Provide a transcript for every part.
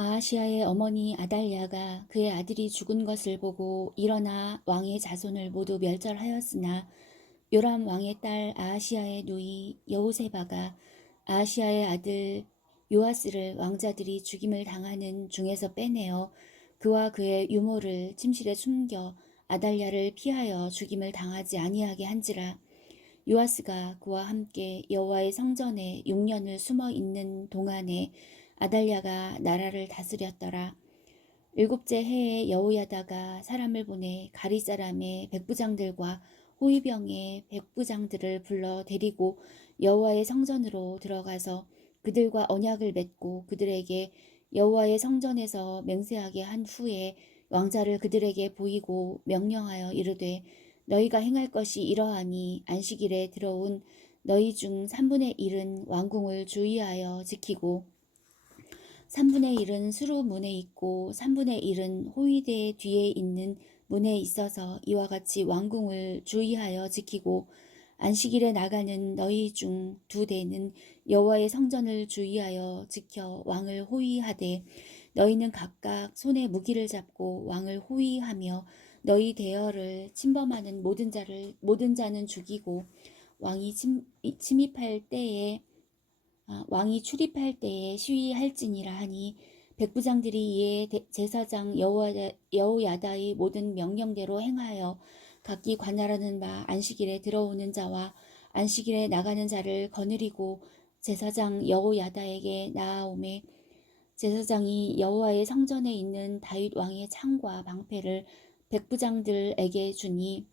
아하시아의 어머니 아달랴가 그의 아들이 죽은 것을 보고 일어나 왕의 자손을 모두 멸절하였으나 요람 왕의 딸 아하시아의 누이 여호세바가 아하시아의 아들 요아스를 왕자들이 죽임을 당하는 중에서 빼내어 그와 그의 유모를 침실에 숨겨 아달랴를 피하여 죽임을 당하지 아니하게 한지라. 요아스가 그와 함께 여호와의 성전에 6년을 숨어 있는 동안에 아달랴가 나라를 다스렸더라. 일곱째 해에 여호야다가 사람을 보내 가리 사람의 백부장들과 호위병의 백부장들을 불러 데리고 여호와의 성전으로 들어가서 그들과 언약을 맺고 그들에게 여호와의 성전에서 맹세하게 한 후에 왕자를 그들에게 보이고 명령하여 이르되 너희가 행할 것이 이러하니 안식일에 들어온 너희 중 3분의 1은 왕궁을 주의하여 지키고 3분의 1은 수로 문에 있고 3분의 1은 호위대 뒤에 있는 문에 있어서 이와 같이 왕궁을 주의하여 지키고 안식일에 나가는 너희 중 2대는 여호와의 성전을 주의하여 지켜 왕을 호위하되 너희는 각각 손에 무기를 잡고 왕을 호위하며 너희 대열을 침범하는 모든 자는 죽이고 왕이 침입할 때에 왕이 출입할 때에 시위할지니라 하니 백부장들이 이에 제사장 여호야다의 모든 명령대로 행하여 각기 관할하는 바 안식일에 들어오는 자와 안식일에 나가는 자를 거느리고 제사장 여호야다에게 나아오매 제사장이 여호와의 성전에 있는 다윗 왕의 창과 방패를 백부장들에게 주니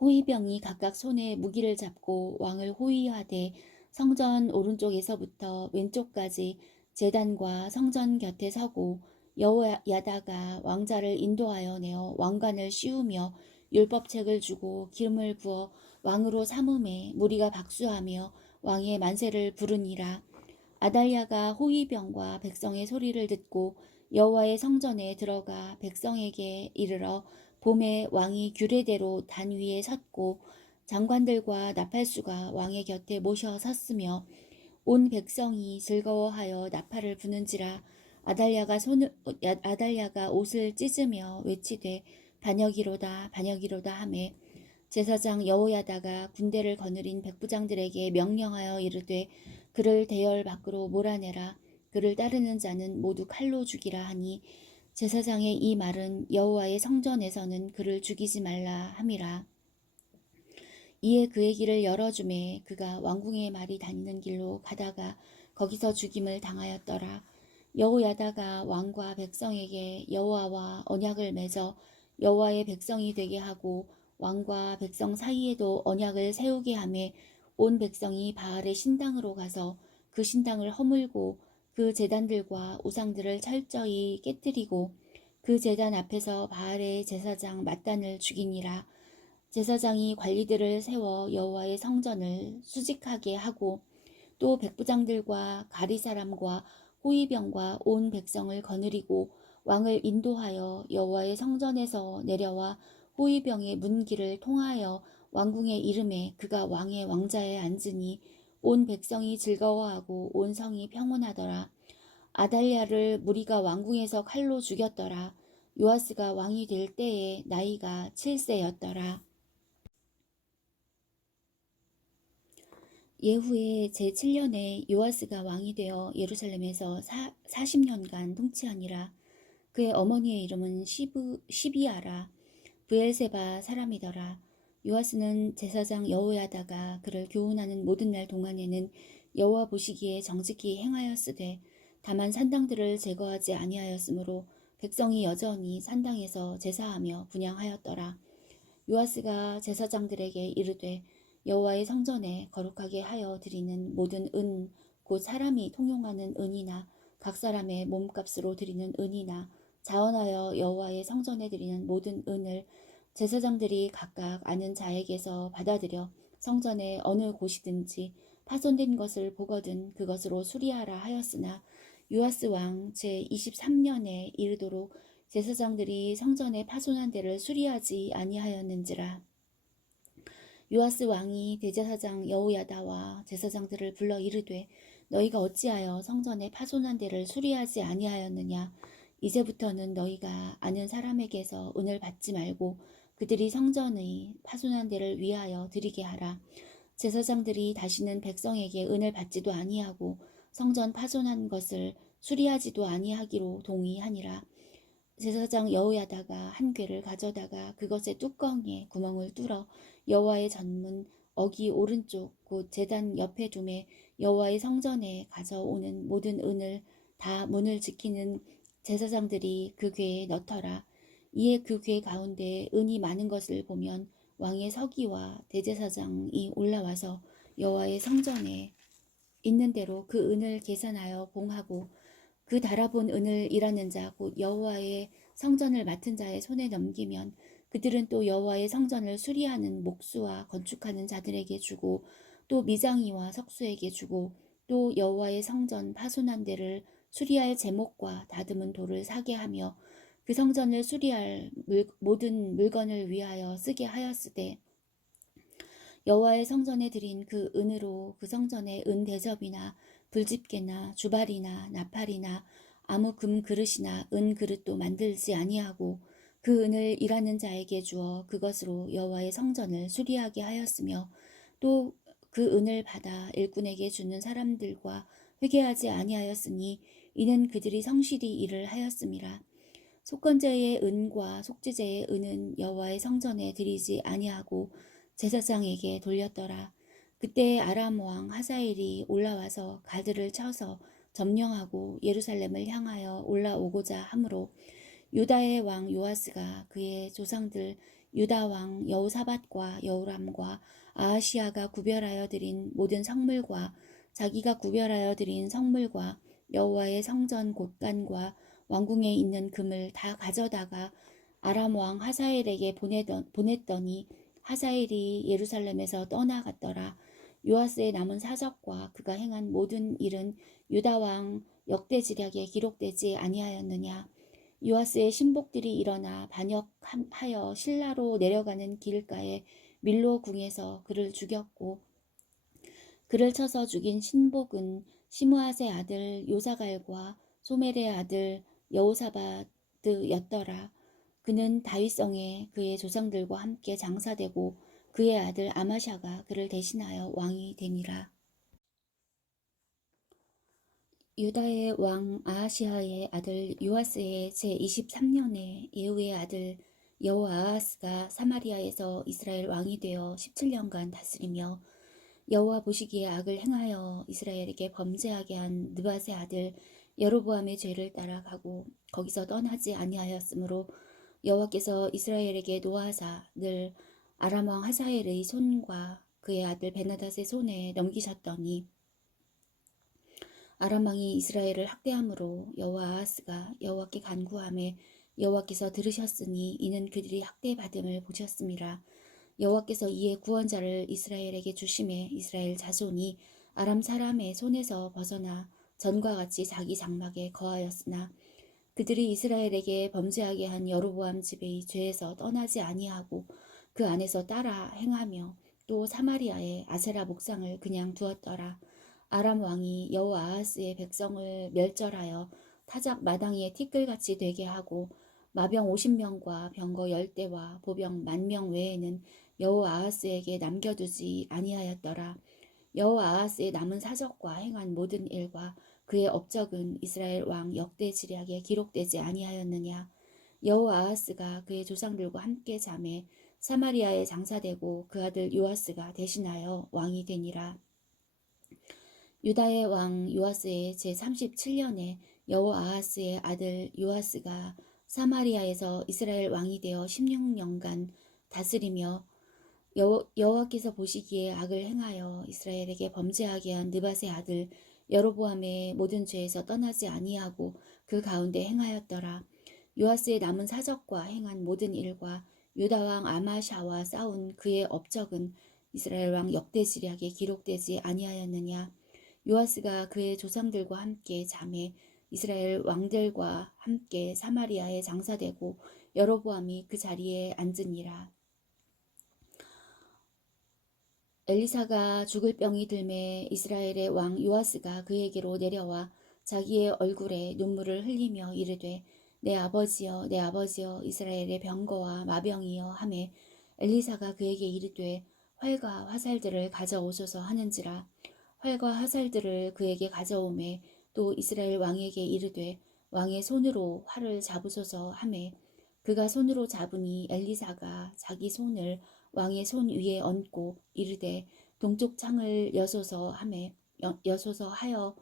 호위병이 각각 손에 무기를 잡고 왕을 호위하되 성전 오른쪽에서부터 왼쪽까지 제단과 성전 곁에 서고 여호야다가 왕자를 인도하여 내어 왕관을 씌우며 율법책을 주고 기름을 부어 왕으로 삼음에 무리가 박수하며 왕의 만세를 부르니라. 아달랴가 호위병과 백성의 소리를 듣고 여호와의 성전에 들어가 백성에게 이르러 봄에 왕이 규례대로 단 위에 섰고 장관들과 나팔수가 왕의 곁에 모셔 섰으며 온 백성이 즐거워하여 나팔을 부는지라. 아달랴가 옷을 찢으며 외치되 반역이로다 반역이로다 하매 제사장 여호야다가 군대를 거느린 백부장들에게 명령하여 이르되 그를 대열 밖으로 몰아내라. 그를 따르는 자는 모두 칼로 죽이라 하니 제사장의 이 말은 여호와의 성전에서는 그를 죽이지 말라 함이라. 이에 그의 길을 열어주매 그가 왕궁의 말이 다니는 길로 가다가 거기서 죽임을 당하였더라. 여호야다가 왕과 백성에게 여호와와 언약을 맺어 여호와의 백성이 되게 하고 왕과 백성 사이에도 언약을 세우게 하매 온 백성이 바알의 신당으로 가서 그 신당을 허물고 그 제단들과 우상들을 철저히 깨뜨리고 그 제단 앞에서 바알의 제사장 맏단을 죽이니라. 제사장이 관리들을 세워 여호와의 성전을 수직하게 하고 또 백부장들과 가리 사람과 호위병과 온 백성을 거느리고 왕을 인도하여 여호와의 성전에서 내려와 호위병의 문길을 통하여 왕궁에 이르매 그가 왕의 왕자에 앉으니 온 백성이 즐거워하고 온 성이 평온하더라. 아달랴를 무리가 왕궁에서 칼로 죽였더라. 요아스가 왕이 될 때에 나이가 7세였더라. 예후의 제7년에 요아스가 왕이 되어 예루살렘에서 40년간 통치하니라. 그의 어머니의 이름은 시비아라. 브엘세바 사람이더라. 요아스는 제사장 여호야다가 그를 교훈하는 모든 날 동안에는 여호와 보시기에 정직히 행하였으되 다만 산당들을 제거하지 아니하였으므로 백성이 여전히 산당에서 제사하며 분향하였더라. 요아스가 제사장들에게 이르되 여호와의 성전에 거룩하게 하여 드리는 모든 은 곧 사람이 통용하는 은이나 각 사람의 몸값으로 드리는 은이나 자원하여 여호와의 성전에 드리는 모든 은을 제사장들이 각각 아는 자에게서 받아들여 성전의 어느 곳이든지 파손된 것을 보거든 그것으로 수리하라 하였으나 요아스 왕 제23년에 이르도록 제사장들이 성전의 파손한 데를 수리하지 아니하였는지라. 요아스 왕이 대제사장 여호야다와 제사장들을 불러 이르되 너희가 어찌하여 성전의 파손한 데를 수리하지 아니하였느냐? 이제부터는 너희가 아는 사람에게서 은을 받지 말고 그들이 성전의 파손한 데를 위하여 드리게 하라. 제사장들이 다시는 백성에게 은을 받지도 아니하고 성전 파손한 것을 수리하지도 아니하기로 동의하니라. 제사장 여호야다가 한 궤를 가져다가 그것의 뚜껑에 구멍을 뚫어 여호와의 전문 어기 오른쪽 곧 제단 옆에 두매 여호와의 성전에 가져오는 모든 은을 다 문을 지키는 제사장들이 그 궤에 넣더라. 이에 그 궤 가운데 은이 많은 것을 보면 왕의 서기와 대제사장이 올라와서 여호와의 성전에 있는 대로 그 은을 계산하여 봉하고 그 달아본 은을 일하는 자 곧 여호와의 성전을 맡은 자의 손에 넘기면 그들은 또 여호와의 성전을 수리하는 목수와 건축하는 자들에게 주고 또 미장이와 석수에게 주고 또 여호와의 성전 파손한 데를 수리할 제목과 다듬은 돌을 사게 하며 그 성전을 수리할 모든 물건을 위하여 쓰게 하였으되 여호와의 성전에 드린 그 은으로 그 성전의 은 대접이나 불집게나 주발이나 나팔이나 아무 금 그릇이나 은 그릇도 만들지 아니하고 그 은을 일하는 자에게 주어 그것으로 여호와의 성전을 수리하게 하였으며 또 그 은을 받아 일꾼에게 주는 사람들과 회개하지 아니하였으니 이는 그들이 성실히 일을 하였음이라. 속건제의 은과 속죄제의 은은 여호와의 성전에 드리지 아니하고 제사장에게 돌렸더라. 그때 아람 왕 하사엘이 올라와서 가드를 쳐서 점령하고 예루살렘을 향하여 올라오고자 하므로 유다의 왕 요아스가 그의 조상들 유다 왕 여호사밧과 여호람과 아하시아가 구별하여 드린 모든 성물과 자기가 구별하여 드린 성물과 여호와의 성전 곳간과 왕궁에 있는 금을 다 가져다가 아람 왕 하사엘에게 보냈더니 하사엘이 예루살렘에서 떠나갔더라. 요아스의 남은 사적과 그가 행한 모든 일은 유다 왕 역대지략에 기록되지 아니하였느냐. 요아스의 신복들이 일어나 반역하여 실라로 내려가는 길가에 밀로 궁에서 그를 죽였고 그를 쳐서 죽인 신복은 시므앗의 아들 요사갈과 소멜의 아들 여호사바드였더라. 그는 다윗성에 그의 조상들과 함께 장사되고 그의 아들 아마샤가 그를 대신하여 왕이 되니라. 유다의 왕 아하시아의 아들 요아스의 제23년에 예후의 아들 여호아하스가 사마리아에서 이스라엘 왕이 되어 17년간 다스리며 여호와 보시기에 악을 행하여 이스라엘에게 범죄하게 한 느밧의 아들 여로보암의 죄를 따라가고 거기서 떠나지 아니하였으므로 여호와께서 이스라엘에게 노하사 늘 아람 왕 하사엘의 손과 그의 아들 베나닷의 손에 넘기셨더니 아람 왕이 이스라엘을 학대함으로 여호와 아하스가 여호와께 간구하매 여호와께서 들으셨으니 이는 그들이 학대받음을 보셨음이라. 여호와께서 이에 구원자를 이스라엘에게 주심에 이스라엘 자손이 아람 사람의 손에서 벗어나 전과 같이 자기 장막에 거하였으나 그들이 이스라엘에게 범죄하게 한 여로보암 집의 죄에서 떠나지 아니하고 그 안에서 따라 행하며 또 사마리아에 아세라 목상을 그냥 두었더라. 아람 왕이 여호아하스의 백성을 멸절하여 타작 마당에 티끌같이 되게 하고 마병 50명과 병거 10대와 보병 10,000명 외에는 여호아하스에게 남겨두지 아니하였더라. 여호아하스의 남은 사적과 행한 모든 일과 그의 업적은 이스라엘 왕 역대지략에 기록되지 아니하였느냐. 여호아하스가 그의 조상들과 함께 잠에 사마리아에 장사되고 그 아들 요아스가 대신하여 왕이 되니라. 유다의 왕 요아스의 제37년에 여호아하스의 아들 요아스가 사마리아에서 이스라엘 왕이 되어 16년간 다스리며 여호와께서 보시기에 악을 행하여 이스라엘에게 범죄하게 한 느밧의 아들 여로보암의 모든 죄에서 떠나지 아니하고 그 가운데 행하였더라. 요아스의 남은 사적과 행한 모든 일과 유다 왕 아마샤와 싸운 그의 업적은 이스라엘 왕 역대지략에 기록되지 아니하였느냐. 요아스가 그의 조상들과 함께 잠에 이스라엘 왕들과 함께 사마리아에 장사되고 여로보암이 그 자리에 앉으니라. 엘리사가 죽을 병이 들매 이스라엘의 왕 요아스가 그에게로 내려와 자기의 얼굴에 눈물을 흘리며 이르되 내 아버지여 내 아버지여 이스라엘의 병거와 마병이여 하매 엘리사가 그에게 이르되 활과 화살들을 가져오소서 하는지라 활과 화살들을 그에게 가져오매 또 이스라엘 왕에게 이르되 왕의 손으로 활을 잡으소서 하매 그가 손으로 잡으니 엘리사가 자기 손을 왕의 손 위에 얹고 이르되 동쪽 창을 여소서 하매 여소서 하여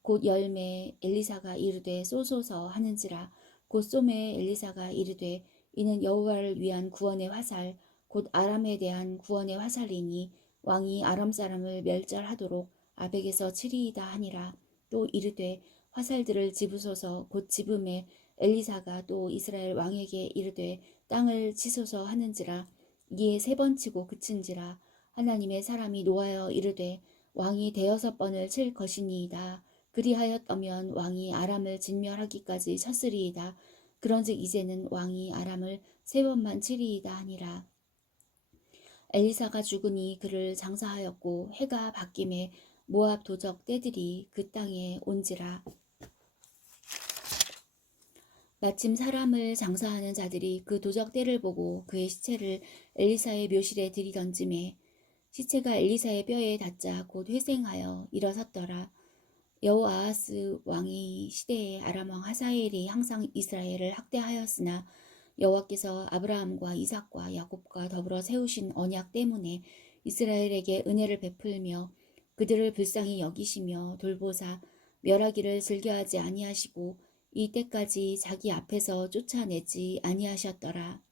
곧 열매 엘리사가 이르되 쏘소서 하는지라 곧 쏘매 엘리사가 이르되 이는 여호와를 위한 구원의 화살 곧 아람에 대한 구원의 화살이니 왕이 아람 사람을 멸절하도록 아벡에서 치리이다 하니라. 또 이르되 화살들을 집으소서 곧 집음에 엘리사가 또 이스라엘 왕에게 이르되 땅을 치소서 하는지라. 이에 세 번 치고 그친지라. 하나님의 사람이 노하여 이르되 왕이 대여섯 번을 칠 것이니이다. 그리하였더면 왕이 아람을 진멸하기까지 쳤으리이다. 그런즉 이제는 왕이 아람을 세 번만 치리이다 하니라. 엘리사가 죽으니 그를 장사하였고 해가 바뀜에 모압 도적 떼들이 그 땅에 온지라. 마침 사람을 장사하는 자들이 그 도적 떼를 보고 그의 시체를 엘리사의 묘실에 들이던지매 시체가 엘리사의 뼈에 닿자 곧 회생하여 일어섰더라. 여호아하스 왕의 시대에 아람 왕 하사엘이 항상 이스라엘을 학대하였으나 여호와께서 아브라함과 이삭과 야곱과 더불어 세우신 언약 때문에 이스라엘에게 은혜를 베풀며 그들을 불쌍히 여기시며 돌보사 멸하기를 즐겨하지 아니하시고 이때까지 자기 앞에서 쫓아내지 아니하셨더라.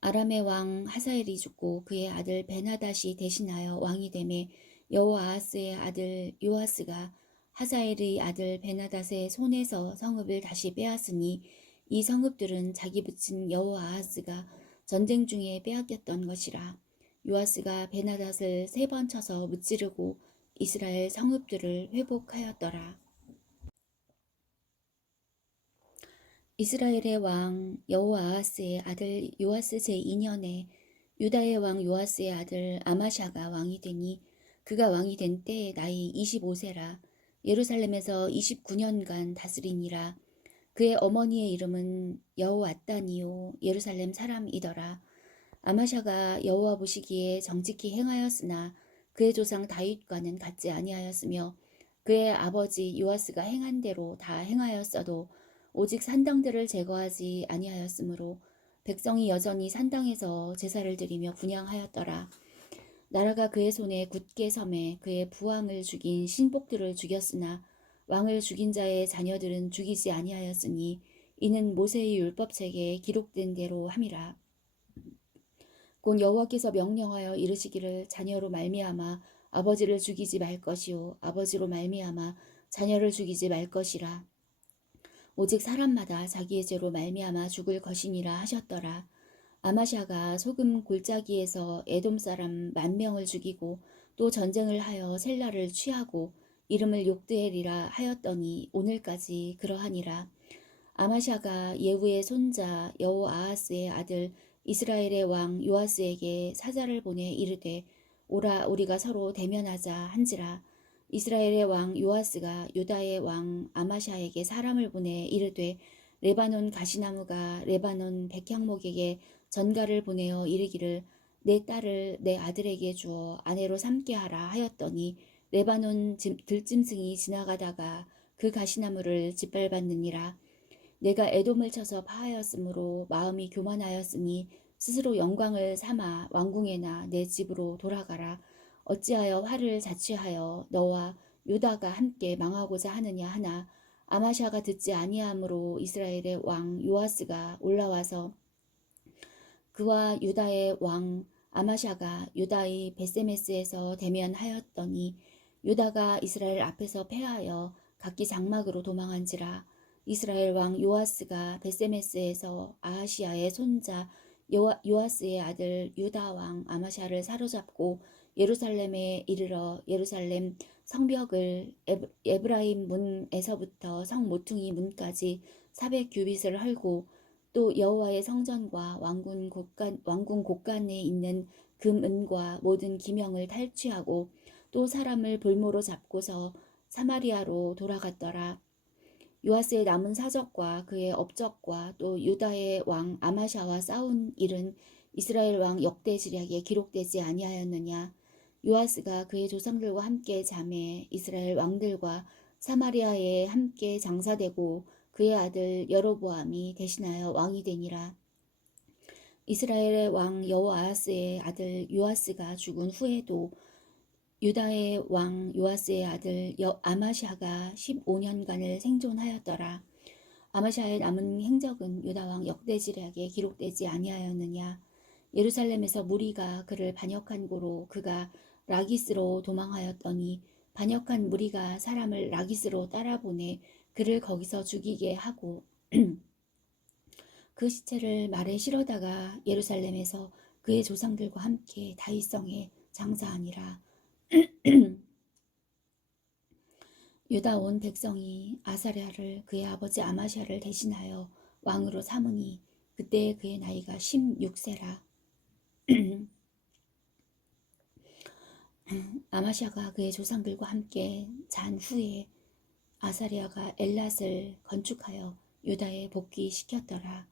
아람의 왕 하사엘이 죽고 그의 아들 베나닷이 대신하여 왕이 되매 여호아하스의 아들 요아스가 하사엘의 아들 베나닷의 손에서 성읍을 다시 빼앗으니 이 성읍들은 자기 붙인 여호아하스가 전쟁 중에 빼앗겼던 것이라. 요아스가 베나닷을 세 번 쳐서 무찌르고 이스라엘 성읍들을 회복하였더라. 이스라엘의 왕 여호아하스의 아들 요아스 제2년에 유다의 왕 요아스의 아들 아마샤가 왕이 되니 그가 왕이 된 때 나이 25세라. 예루살렘에서 29년간 다스리니라. 그의 어머니의 이름은 여호앗단이요 예루살렘 사람이더라. 아마샤가 여호와 보시기에 정직히 행하였으나 그의 조상 다윗과는 같지 아니하였으며 그의 아버지 요아스가 행한 대로 다 행하였어도 오직 산당들을 제거하지 아니하였으므로 백성이 여전히 산당에서 제사를 드리며 분향하였더라. 나라가 그의 손에 굳게 섬에 그의 부왕을 죽인 신복들을 죽였으나 왕을 죽인 자의 자녀들은 죽이지 아니하였으니 이는 모세의 율법책에 기록된 대로 함이라. 곧 여호와께서 명령하여 이르시기를 자녀로 말미암아 아버지를 죽이지 말 것이요 아버지로 말미암아 자녀를 죽이지 말 것이라. 오직 사람마다 자기의 죄로 말미암아 죽을 것이니라 하셨더라. 아마샤가 소금 골짜기에서 에돔 사람 10,000명을 죽이고 또 전쟁을 하여 셀라를 취하고 이름을 욕드엘이라 하였더니 오늘까지 그러하니라. 아마샤가 예후의 손자 여호아하스의 아들 이스라엘의 왕 요아스에게 사자를 보내 이르되 오라 우리가 서로 대면하자 한지라. 이스라엘의 왕 요아스가 유다의 왕 아마샤에게 사람을 보내 이르되 레바논 가시나무가 레바논 백향목에게 전가를 보내어 이르기를 내 딸을 내 아들에게 주어 아내로 삼게 하라 하였더니 레바논 들짐승이 지나가다가 그 가시나무를 짓밟았느니라. 내가 에돔을 쳐서 파하였으므로 마음이 교만하였으니 스스로 영광을 삼아 왕궁에나 내 집으로 돌아가라. 어찌하여 화를 자취하여 너와 유다가 함께 망하고자 하느냐 하나 아마샤가 듣지 아니하므로 이스라엘의 왕 요아스가 올라와서 그와 유다의 왕 아마샤가 유다의 베세메스에서 대면하였더니 유다가 이스라엘 앞에서 패하여 각기 장막으로 도망한지라. 이스라엘 왕 요아스가 베세메스에서 아하시아의 손자 요아스의 아들 유다 왕 아마샤를 사로잡고 예루살렘에 이르러 예루살렘 성벽을 에브라임 문에서부터 성 모퉁이 문까지 400규빗을 헐고 또 여호와의 성전과 왕궁 곳간에 있는 금 은과 모든 기명을 탈취하고 또 사람을 볼모로 잡고서 사마리아로 돌아갔더라. 요아스의 남은 사적과 그의 업적과 또 유다의 왕 아마샤와 싸운 일은 이스라엘 왕 역대지략에 기록되지 아니하였느냐. 요아스가 그의 조상들과 함께 잠에 이스라엘 왕들과 사마리아에 함께 장사되고 그의 아들 여로보암이 대신하여 왕이 되니라. 이스라엘의 왕 여호아하스의 아들 요아스가 죽은 후에도 유다의 왕 요아스의 아들 아마샤가 15년간을 생존하였더라. 아마샤의 남은 행적은 유다 왕 역대지략에 기록되지 아니하였느냐. 예루살렘에서 무리가 그를 반역한 고로 그가 라기스로 도망하였더니 반역한 무리가 사람을 라기스로 따라보내 그를 거기서 죽이게 하고 그 시체를 말에 실어다가 예루살렘에서 그의 조상들과 함께 다윗성에 장사하니라. 유다 온 백성이 아사랴를 그의 아버지 아마샤를 대신하여 왕으로 삼으니 그때 그의 나이가 16세라. 아마샤가 그의 조상들과 함께 잔 후에 아사랴가 엘랏을 건축하여 유다에 복귀시켰더라.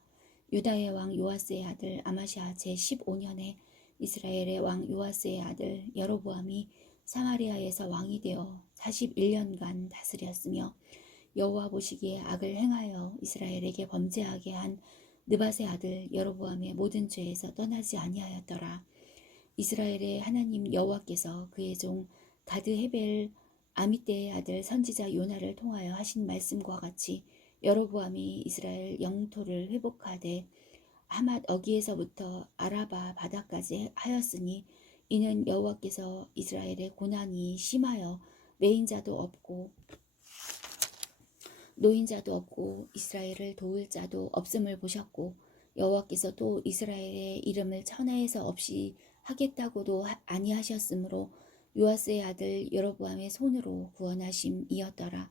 유다의 왕 요아스의 아들 아마샤 제15년에 이스라엘의 왕 요아스의 아들 여로보암이 사마리아에서 왕이 되어 41년간 다스렸으며 여호와 보시기에 악을 행하여 이스라엘에게 범죄하게 한 느밧의 아들 여로보암의 모든 죄에서 떠나지 아니하였더라. 이스라엘의 하나님 여호와께서 그의 종 가드 헤벨 아미떼의 아들 선지자 요나를 통하여 하신 말씀과 같이 여로보암이 이스라엘 영토를 회복하되 하맛 어기에서부터 아라바 바다까지 하였으니 이는 여호와께서 이스라엘의 고난이 심하여 매인자도 없고 노인자도 없고 이스라엘을 도울 자도 없음을 보셨고 여호와께서 또 이스라엘의 이름을 천하에서 없이 하겠다고도 아니하셨으므로 요아스의 아들 여로보암의 손으로 구원하심이었더라.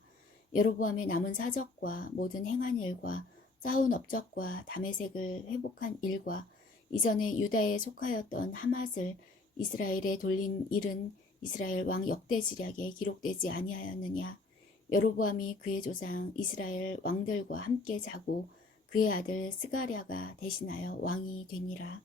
여로보암의 남은 사적과 모든 행한 일과 쌓은 업적과 다메섹을 회복한 일과 이전에 유다에 속하였던 하맛을 이스라엘에 돌린 일은 이스라엘 왕 역대지략에 기록되지 아니하였느냐. 여로보암이 그의 조상 이스라엘 왕들과 함께 자고 그의 아들 스가랴가 대신하여 왕이 되니라.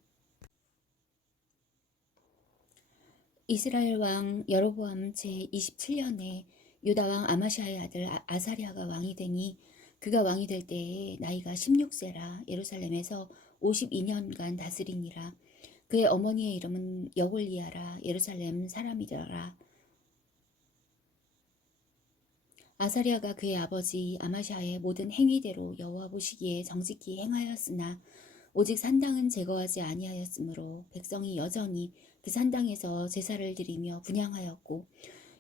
이스라엘 왕 여로보암 제27년에 유다 왕 아마샤의 아들 아사랴가 왕이 되니 그가 왕이 될 때에 나이가 16세라 예루살렘에서 52년간 다스리니라. 그의 어머니의 이름은 여골리아라 예루살렘 사람이더라. 아사랴가 그의 아버지 아마샤의 모든 행위대로 여호와 보시기에 정직히 행하였으나 오직 산당은 제거하지 아니하였으므로 백성이 여전히 그 산당에서 제사를 드리며 분향하였고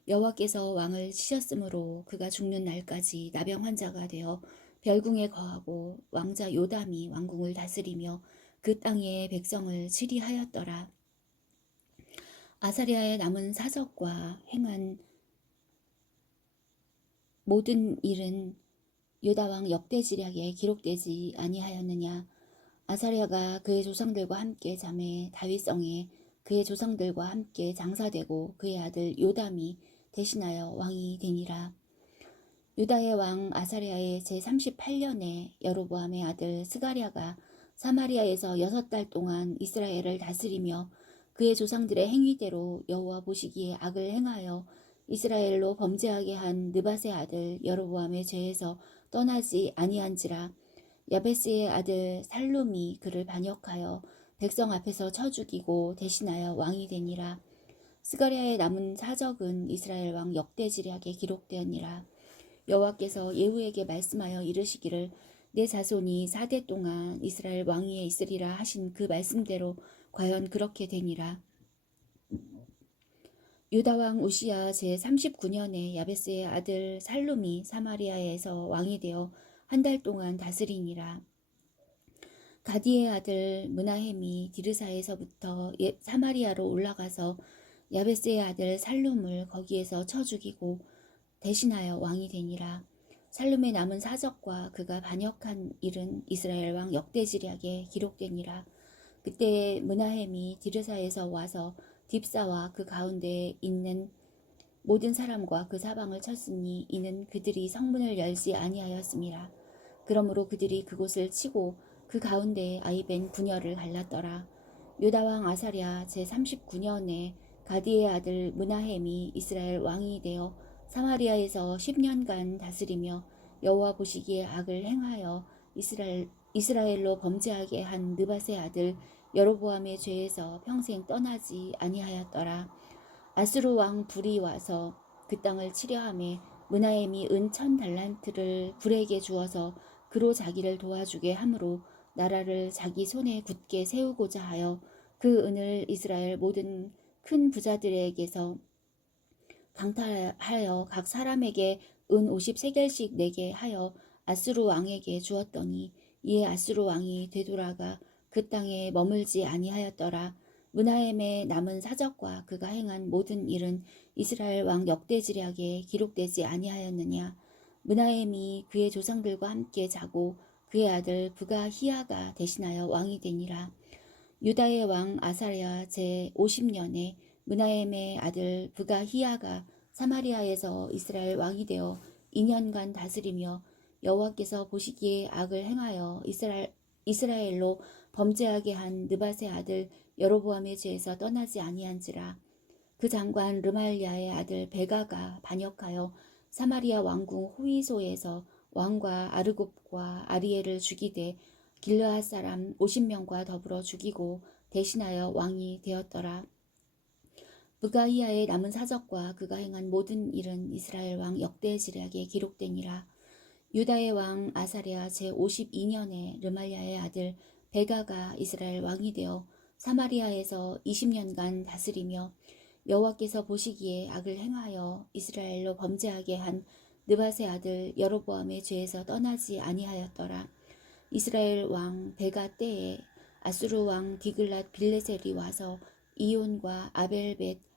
여호와께서 왕을 치셨으므로 그가 죽는 날까지 나병 환자가 되어 별궁에 거하고 왕자 요담이 왕궁을 다스리며 그 땅의 백성을 치리하였더라. 아사랴의 남은 사적과 행한 모든 일은 유다 왕 역대지략에 기록되지 아니하였느냐. 아사랴가 그의 조상들과 함께 잠에 다윗성에 그의 조상들과 함께 장사되고 그의 아들 요담이 대신하여 왕이 되니라. 유다의 왕 아사랴의 제38년에 여로보암의 아들 스가랴가 사마리아에서 6달 동안 이스라엘을 다스리며 그의 조상들의 행위대로 여호와 보시기에 악을 행하여 이스라엘로 범죄하게 한 느밧의 아들 여로보암의 죄에서 떠나지 아니한지라. 야베스의 아들 살룸이 그를 반역하여 백성 앞에서 쳐 죽이고 대신하여 왕이 되니라. 스가랴의 남은 사적은 이스라엘 왕 역대지략에 기록되었니라. 여호와께서 예후에게 말씀하여 이르시기를 내 자손이 4대 동안 이스라엘 왕위에 있으리라 하신 그 말씀대로 과연 그렇게 되니라. 유다 왕 우시야 제39년에 야베스의 아들 살룸이 사마리아에서 왕이 되어 1달 동안 다스리니라. 가디의 아들 므나헴이 디르사에서부터 사마리아로 올라가서 야베스의 아들 살룸을 거기에서 쳐 죽이고 대신하여 왕이 되니라. 살룸의 남은 사적과 그가 반역한 일은 이스라엘 왕 역대지략에 기록되니라. 그때 므나헴이 디르사에서 와서 딥사와 그 가운데에 있는 모든 사람과 그 사방을 쳤으니 이는 그들이 성문을 열지 아니하였음이라. 그러므로 그들이 그곳을 치고 그 가운데에 아이벤 분열을 갈랐더라. 유다왕 아사랴 제39년에 가디의 아들 므나헴이 이스라엘 왕이 되어 사마리아에서 10년간 다스리며 여호와 보시기에 악을 행하여 이스라엘로 범죄하게 한 느밧의 아들 여로보암의 죄에서 평생 떠나지 아니하였더라. 아수르 왕 불이 와서 그 땅을 치려하매 므나헴이 은 1000달란트를 불에게 주어서 그로 자기를 도와주게 하므로 나라를 자기 손에 굳게 세우고자 하여 그 은을 이스라엘 모든 큰 부자들에게서 강탈하여 각 사람에게 은 50세겔씩 내게 하여 아수르 왕에게 주었더니 이에 아수르 왕이 되돌아가 그 땅에 머물지 아니하였더라. 므나헴의 남은 사적과 그가 행한 모든 일은 이스라엘 왕 역대지략에 기록되지 아니하였느냐. 므나헴이 그의 조상들과 함께 자고 그의 아들 부가히야가 대신하여 왕이 되니라. 유다의 왕 아사랴 제50년에 므나헴의 아들 부가히야가 사마리아에서 이스라엘 왕이 되어 2년간 다스리며 여호와께서 보시기에 악을 행하여 이스라엘로 범죄하게 한 느밧의 아들 여로보암의 죄에서 떠나지 아니한지라. 그 장관 르말야의 아들 베가가 반역하여 사마리아 왕궁 호위소에서 왕과 아르곱과 아리엘을 죽이되 길르앗 사람 50명과 더불어 죽이고 대신하여 왕이 되었더라. 부가히야의 남은 사적과 그가 행한 모든 일은 이스라엘 왕 역대지략에 기록되니라. 유다의 왕 아사랴 제52년에 르말야의 아들 베가가 이스라엘 왕이 되어 사마리아에서 20년간 다스리며 여호와께서 보시기에 악을 행하여 이스라엘로 범죄하게 한 느밧의 아들 여로보암의 죄에서 떠나지 아니하였더라. 이스라엘 왕 베가 때에 아수르 왕 디글랏 빌레셀이 와서 이온과 아벨벳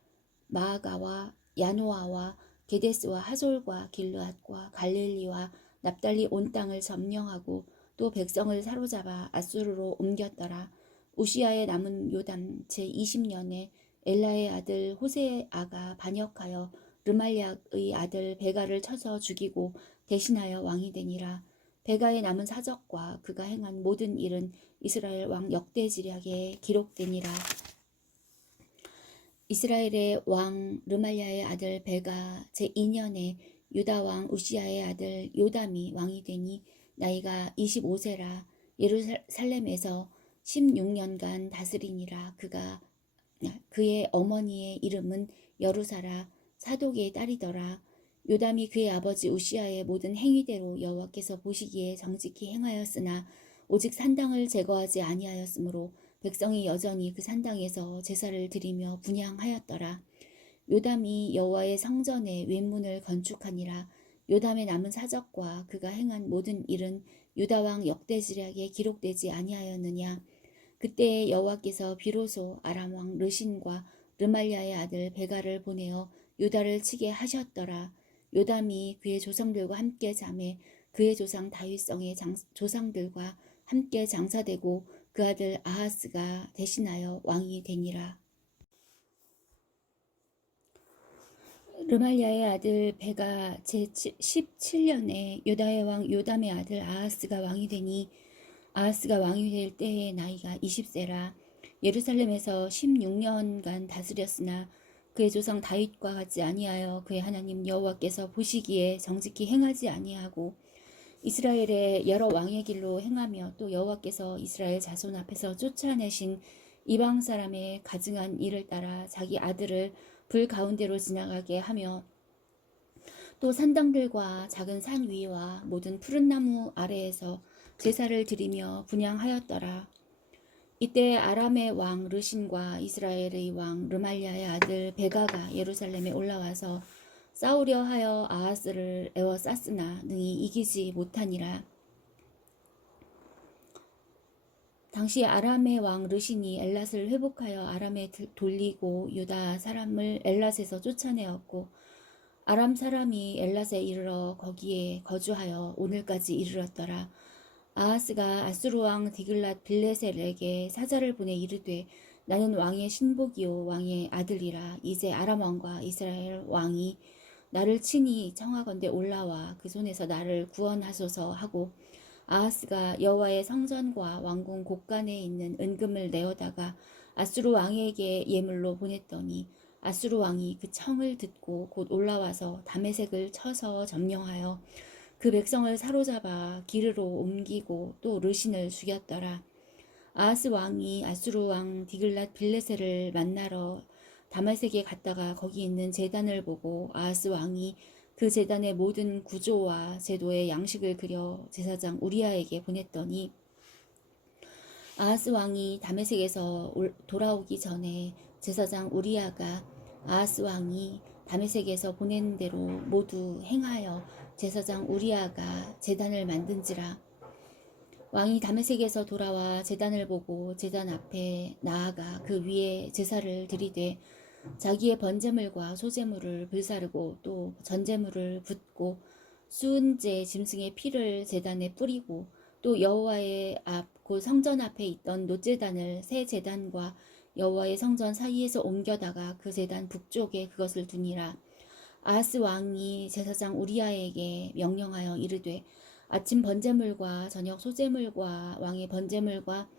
마아가와 야노아와 게데스와 하솔과 길르앗과 갈릴리와 납달리 온 땅을 점령하고 또 백성을 사로잡아 아수르로 옮겼더라. 우시아의 남은 요담 제20년에 엘라의 아들 호세아가 반역하여 르말약의 아들 베가를 쳐서 죽이고 대신하여 왕이 되니라. 베가의 남은 사적과 그가 행한 모든 일은 이스라엘 왕 역대지략에 기록되니라. 이스라엘의 왕 르말야의 아들 베가 제2년에 유다 왕 우시아의 아들 요담이 왕이 되니 나이가 25세라. 예루살렘에서 16년간 다스리니라. 그의 어머니의 이름은 여루사라 사독의 딸이더라. 요담이 그의 아버지 우시아의 모든 행위대로 여호와께서 보시기에 정직히 행하였으나 오직 산당을 제거하지 아니하였으므로 백성이 여전히 그 산당에서 제사를 드리며 분향하였더라. 요담이 여호와의 성전의 윗문을 건축하니라. 요담의 남은 사적과 그가 행한 모든 일은 유다 왕 역대지략에 기록되지 아니하였느냐. 그때 여호와께서 비로소 아람 왕 르신과 르말야의 아들 베가를 보내어 유다를 치게 하셨더라. 요담이 그의 조상들과 함께 잠에 그의 조상 다윗성의 조상들과 함께 장사되고 그 아들 아하스가 대신하여 왕이 되니라. 르말야의 아들 베가 제17년에 유다의 왕 요담의 아들 아하스가 왕이 되니 아하스가 왕이 될 때의 나이가 20세라. 예루살렘에서 16년간 다스렸으나 그의 조상 다윗과 같지 아니하여 그의 하나님 여호와께서 보시기에 정직히 행하지 아니하고 이스라엘의 여러 왕의 길로 행하며 또 여호와께서 이스라엘 자손 앞에서 쫓아내신 이방 사람의 가증한 일을 따라 자기 아들을 불 가운데로 지나가게 하며 또 산당들과 작은 산 위와 모든 푸른 나무 아래에서 제사를 드리며 분향하였더라. 이때 아람의 왕 르신과 이스라엘의 왕 르말야의 아들 베가가 예루살렘에 올라와서 싸우려 하여 아하스를 에워쌌으나 능히 이기지 못하니라. 당시 아람의 왕 르신이 엘랏을 회복하여 아람에 돌리고 유다 사람을 엘랏에서 쫓아내었고 아람 사람이 엘랏에 이르러 거기에 거주하여 오늘까지 이르렀더라. 아하스가 아수르 왕 디글랏 빌레셀에게 사자를 보내 이르되 나는 왕의 신복이요 왕의 아들이라. 이제 아람 왕과 이스라엘 왕이 나를 친히 청하건대 올라와 그 손에서 나를 구원하소서 하고 아하스가 여호와의 성전과 왕궁 곳간에 있는 은금을 내어다가 아수르 왕에게 예물로 보냈더니 아수르 왕이 그 청을 듣고 곧 올라와서 다메섹을 쳐서 점령하여 그 백성을 사로잡아 기르로 옮기고 또 르신을 죽였더라. 아하스 왕이 아수르 왕 디글랏 빌레셀을 만나러 다메섹에 갔다가 거기 있는 제단을 보고 아하스 왕이 그 제단의 모든 구조와 제도의 양식을 그려 제사장 우리아에게 보냈더니 아하스 왕이 다메섹에서 돌아오기 전에 제사장 우리아가 아하스 왕이 다메섹에서 보낸 대로 모두 행하여 제사장 우리아가 제단을 만든지라. 왕이 다메섹에서 돌아와 제단을 보고 제단 앞에 나아가 그 위에 제사를 드리되 자기의 번제물과 소제물을 불사르고 또 전제물을 붓고 수은제 짐승의 피를 제단에 뿌리고 또 여호와의 앞 곧 성전 앞에 있던 놋제단을 새 제단과 여호와의 성전 사이에서 옮겨다가 그 제단 북쪽에 그것을 두니라. 아하스 왕이 제사장 우리아에게 명령하여 이르되 아침 번제물과 저녁 소제물과 왕의 번제물과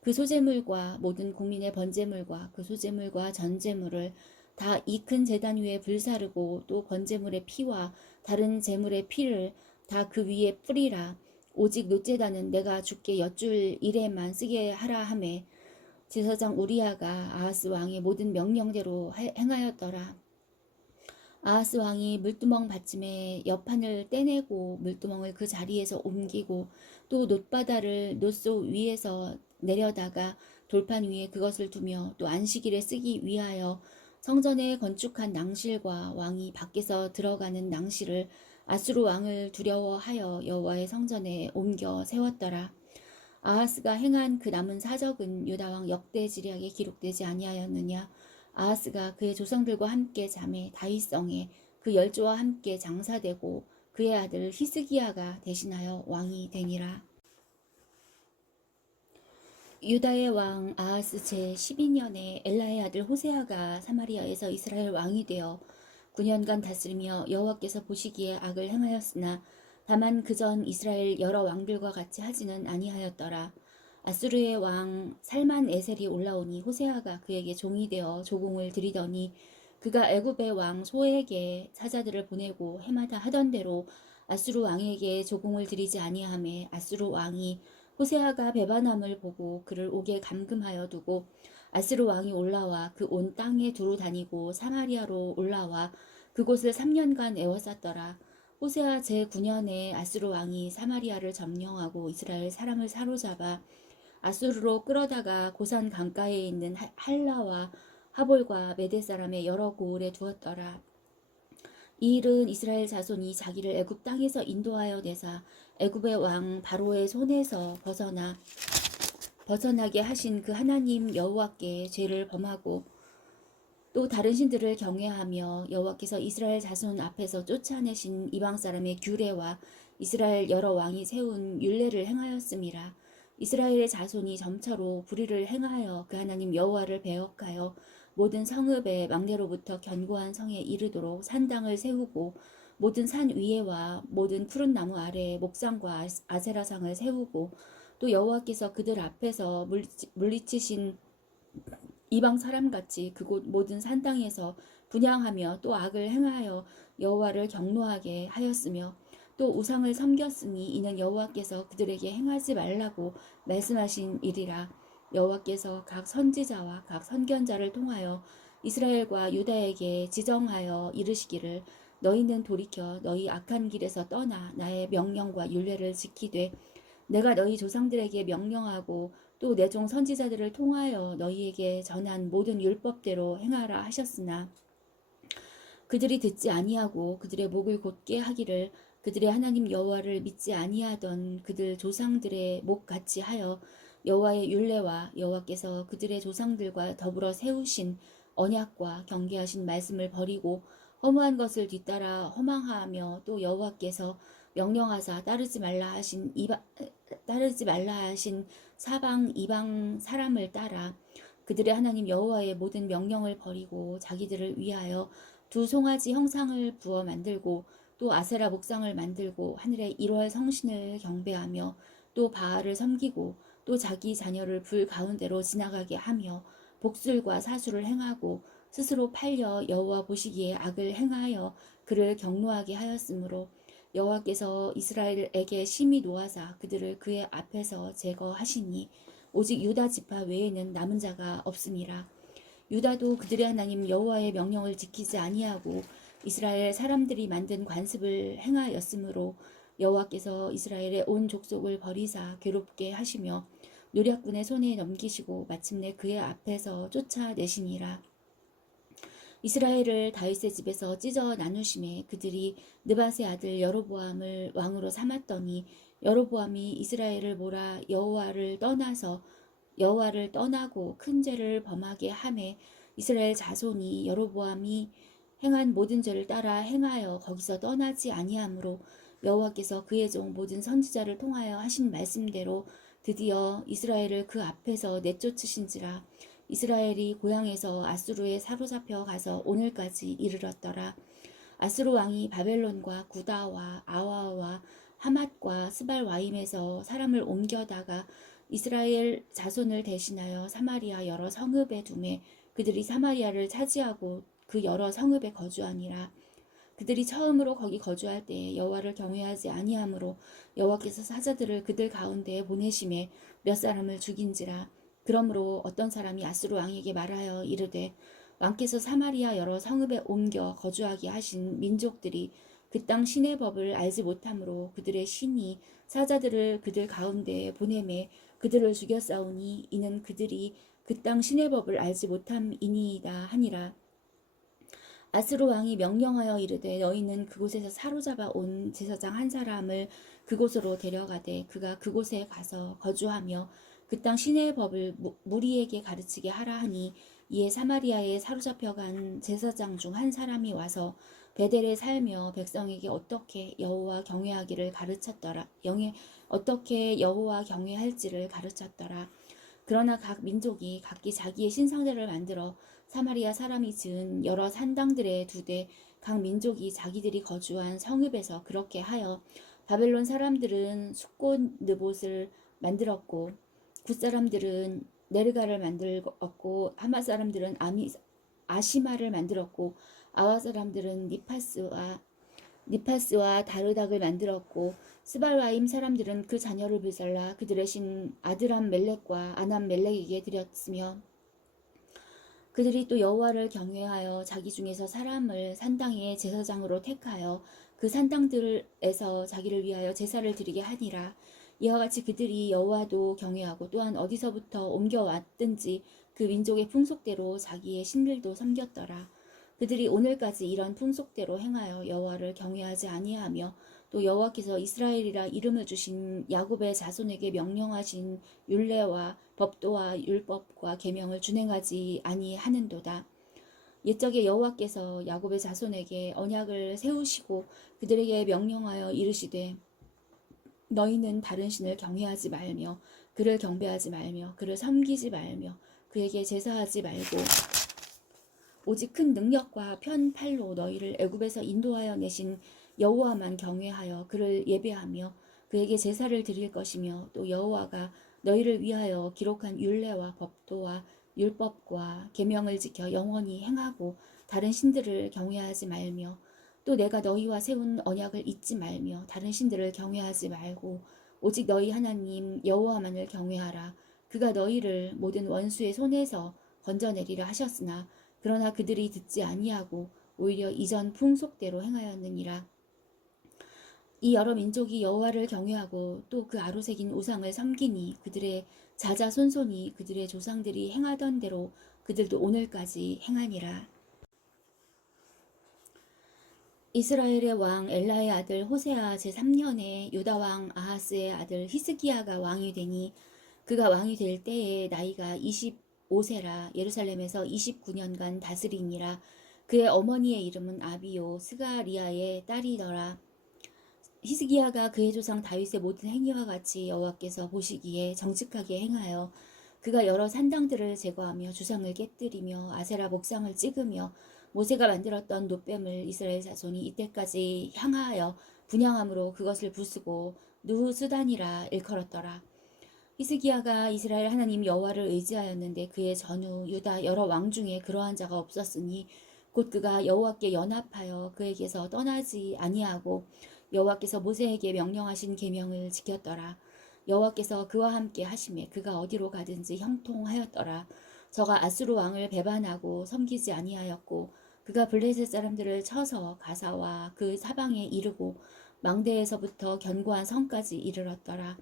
그 소제물과 모든 국민의 번제물과 그 소제물과 전제물을 다 이 큰 제단 위에 불사르고 또 번제물의 피와 다른 제물의 피를 다 그 위에 뿌리라. 오직 놋제단은 내가 주께 여쭐 일에만 쓰게 하라 하매 제사장 우리아가 아하스 왕의 모든 명령대로 행하였더라. 아하스 왕이 물두멍 받침에 옆판을 떼내고 물두멍을 그 자리에서 옮기고 또 놋바다를 놋소 위에서 내려다가 돌판 위에 그것을 두며 또 안식일에 쓰기 위하여 성전에 건축한 낭실과 왕이 밖에서 들어가는 낭실을 아수르 왕을 두려워하여 여호와의 성전에 옮겨 세웠더라. 아하스가 행한 그 남은 사적은 유다왕 역대지략에 기록되지 아니하였느냐. 아하스가 그의 조상들과 함께 잠에 다윗성에 그 열조와 함께 장사되고 그의 아들 히스기야가 대신하여 왕이 되니라. 유다의 왕 아하스 제12년에 엘라의 아들 호세아가 사마리아에서 이스라엘 왕이 되어 9년간 다스리며 여호와께서 보시기에 악을 행하였으나 다만 그전 이스라엘 여러 왕들과 같이 하지는 아니하였더라. 아수르의 왕 살만 에셀이 올라오니 호세아가 그에게 종이 되어 조공을 드리더니 그가 애굽의 왕 소에게 사자들을 보내고 해마다 하던 대로 아수르 왕에게 조공을 드리지 아니하매 아수르 왕이 호세아가 배반함을 보고 그를 옥에 감금하여 두고 아수르 왕이 올라와 그 온 땅에 두루 다니고 사마리아로 올라와 그곳을 3년간 에워쌌더라. 호세아 제9년에 아수르 왕이 사마리아를 점령하고 이스라엘 사람을 사로잡아 아수르로 끌어다가 고산 강가에 있는 할라와 하볼과 메대 사람의 여러 고을에 두었더라. 이 일은 이스라엘 자손이 자기를 애굽 땅에서 인도하여 내사 애굽의 왕 바로의 손에서 벗어나게 하신 그 하나님 여호와께 죄를 범하고 또 다른 신들을 경외하며 여호와께서 이스라엘 자손 앞에서 쫓아내신 이방 사람의 규례와 이스라엘 여러 왕이 세운 율례를 행하였음이라. 이스라엘의 자손이 점차로 불의를 행하여 그 하나님 여호와를 배역하여 모든 성읍의 막내로부터 견고한 성에 이르도록 산당을 세우고 모든 산 위에와 모든 푸른 나무 아래에 목상과 아세라상을 세우고 또 여호와께서 그들 앞에서 물리치신 이방 사람같이 그곳 모든 산당에서 분향하며 또 악을 행하여 여호와를 경노하게 하였으며 또 우상을 섬겼으니 이는 여호와께서 그들에게 행하지 말라고 말씀하신 일이라. 여호와께서 각 선지자와 각 선견자를 통하여 이스라엘과 유다에게 지정하여 이르시기를 너희는 돌이켜 너희 악한 길에서 떠나 나의 명령과 율례를 지키되 내가 너희 조상들에게 명령하고 또 내 종 선지자들을 통하여 너희에게 전한 모든 율법대로 행하라 하셨으나 그들이 듣지 아니하고 그들의 목을 곧게 하기를 그들의 하나님 여호와를 믿지 아니하던 그들 조상들의 목 같이 하여 여호와의 율례와 여호와께서 그들의 조상들과 더불어 세우신 언약과 경계하신 말씀을 버리고 허무한 것을 뒤따라 허망하며 또 여호와께서 명령하사 따르지 말라 하신 사방 이방 사람을 따라 그들의 하나님 여호와의 모든 명령을 버리고 자기들을 위하여 두 송아지 형상을 부어 만들고 또 아세라 목상을 만들고 하늘의 일월 성신을 경배하며 또 바알을 섬기고 또 자기 자녀를 불 가운데로 지나가게 하며 복술과 사수를 행하고 스스로 팔려 여호와 보시기에 악을 행하여 그를 경노하게 하였으므로 여호와께서 이스라엘에게 심히 노하사 그들을 그의 앞에서 제거하시니 오직 유다 지파 외에는 남은 자가 없음이라. 유다도 그들의 하나님 여호와의 명령을 지키지 아니하고 이스라엘 사람들이 만든 관습을 행하였으므로 여호와께서 이스라엘의 온 족속을 버리사 괴롭게 하시며 노략군의 손에 넘기시고 마침내 그의 앞에서 쫓아내시니라. 이스라엘을 다윗의 집에서 찢어 나누심에 그들이 느밧의 아들 여로보암을 왕으로 삼았더니 여로보암이 이스라엘을 몰아 여호와를 떠나고 큰 죄를 범하게 하매 이스라엘 자손이 여로보암이 행한 모든 죄를 따라 행하여 거기서 떠나지 아니하므로 여호와께서 그의 종 모든 선지자를 통하여 하신 말씀대로 드디어 이스라엘을 그 앞에서 내쫓으신지라. 이스라엘이 고향에서 아수르에 사로잡혀 가서 오늘까지 이르렀더라. 아수르 왕이 바벨론과 구다와 아와와 하맛과 스발와임에서 사람을 옮겨다가 이스라엘 자손을 대신하여 사마리아 여러 성읍에 두매 그들이 사마리아를 차지하고 그 여러 성읍에 거주하니라. 그들이 처음으로 거기 거주할 때에 여호와를 경외하지 아니하므로 여호와께서 사자들을 그들 가운데에 보내심에 몇 사람을 죽인지라. 그러므로 어떤 사람이 아수르 왕에게 말하여 이르되 왕께서 사마리아 여러 성읍에 옮겨 거주하게 하신 민족들이 그 땅 신의 법을 알지 못하므로 그들의 신이 사자들을 그들 가운데에 보내매 그들을 죽였사오니 이는 그들이 그 땅 신의 법을 알지 못함이니이다 하니라. 아스루 왕이 명령하여 이르되 너희는 그곳에서 사로잡아 온 제사장 한 사람을 그곳으로 데려가되 그가 그곳에 가서 거주하며 그 땅 신의 법을 무리에게 가르치게 하라 하니 이에 사마리아에 사로잡혀간 제사장 중 한 사람이 와서 베델에 살며 백성에게 어떻게 여호와 경외하기를 가르쳤더라. 어떻게 여호와 경외할지를 가르쳤더라. 그러나 각 민족이 각기 자기의 신상들을 만들어 사마리아 사람이 지은 여러 산당들에 두되 각 민족이 자기들이 거주한 성읍에서 그렇게 하여 바벨론 사람들은 숫꽃 느봇을 만들었고 굿 사람들은 네르가를 만들었고 하마 사람들은 아시마를 만들었고 아와 사람들은 니파스와 다르닥을 만들었고 스발와임 사람들은 그 자녀를 불살라 그들의 신 아드람 멜렉과 아남 멜렉에게 드렸으며 그들이 또 여호와를 경외하여 자기 중에서 사람을 산당의 제사장으로 택하여 그 산당들에서 자기를 위하여 제사를 드리게 하니라. 이와 같이 그들이 여호와도 경외하고 또한 어디서부터 옮겨왔든지 그 민족의 풍속대로 자기의 신들도 섬겼더라. 그들이 오늘까지 이런 풍속대로 행하여 여호와를 경외하지 아니하며 또 여호와께서 이스라엘이라 이름을 주신 야곱의 자손에게 명령하신 율례와 법도와 율법과 계명을 준행하지 아니하는도다. 옛적에 여호와께서 야곱의 자손에게 언약을 세우시고 그들에게 명령하여 이르시되 너희는 다른 신을 경외하지 말며 그를 경배하지 말며 그를 섬기지 말며 그에게 제사하지 말고 오직 큰 능력과 편 팔로 너희를 애굽에서 인도하여 내신 여호와만 경외하여 그를 예배하며 그에게 제사를 드릴 것이며 또 여호와가 너희를 위하여 기록한 율례와 법도와 율법과 계명을 지켜 영원히 행하고 다른 신들을 경외하지 말며 또 내가 너희와 세운 언약을 잊지 말며 다른 신들을 경외하지 말고 오직 너희 하나님 여호와만을 경외하라. 그가 너희를 모든 원수의 손에서 건져내리라 하셨으나 그러나 그들이 듣지 아니하고 오히려 이전 풍속대로 행하였느니라. 이 여러 민족이 여호와를 경외하고 또 그 아로새긴 우상을 섬기니 그들의 자자손손이 그들의 조상들이 행하던 대로 그들도 오늘까지 행하니라. 이스라엘의 왕 엘라의 아들 호세아 제3년에 유다 왕 아하스의 아들 히스기야가 왕이 되니 그가 왕이 될 때에 나이가 25세라 예루살렘에서 29년간 다스리니라. 그의 어머니의 이름은 아비요 스가리아의 딸이더라. 히스기야가 그의 조상 다윗의 모든 행위와 같이 여호와께서 보시기에 정직하게 행하여 그가 여러 산당들을 제거하며 주상을 깨뜨리며 아세라 목상을 찍으며 모세가 만들었던 놋뱀을 이스라엘 자손이 이때까지 향하여 분향함으로 그것을 부수고 누후수단이라 일컬었더라. 히스기야가 이스라엘 하나님 여호와를 의지하였는데 그의 전후 유다 여러 왕 중에 그러한 자가 없었으니 곧 그가 여호와께 연합하여 그에게서 떠나지 아니하고 여호와께서 모세에게 명령하신 계명을 지켰더라. 여호와께서 그와 함께 하심에 그가 어디로 가든지 형통하였더라. 저가 아수르 왕을 배반하고 섬기지 아니하였고 그가 블레셋 사람들을 쳐서 가사와 그 사방에 이르고 망대에서부터 견고한 성까지 이르렀더라.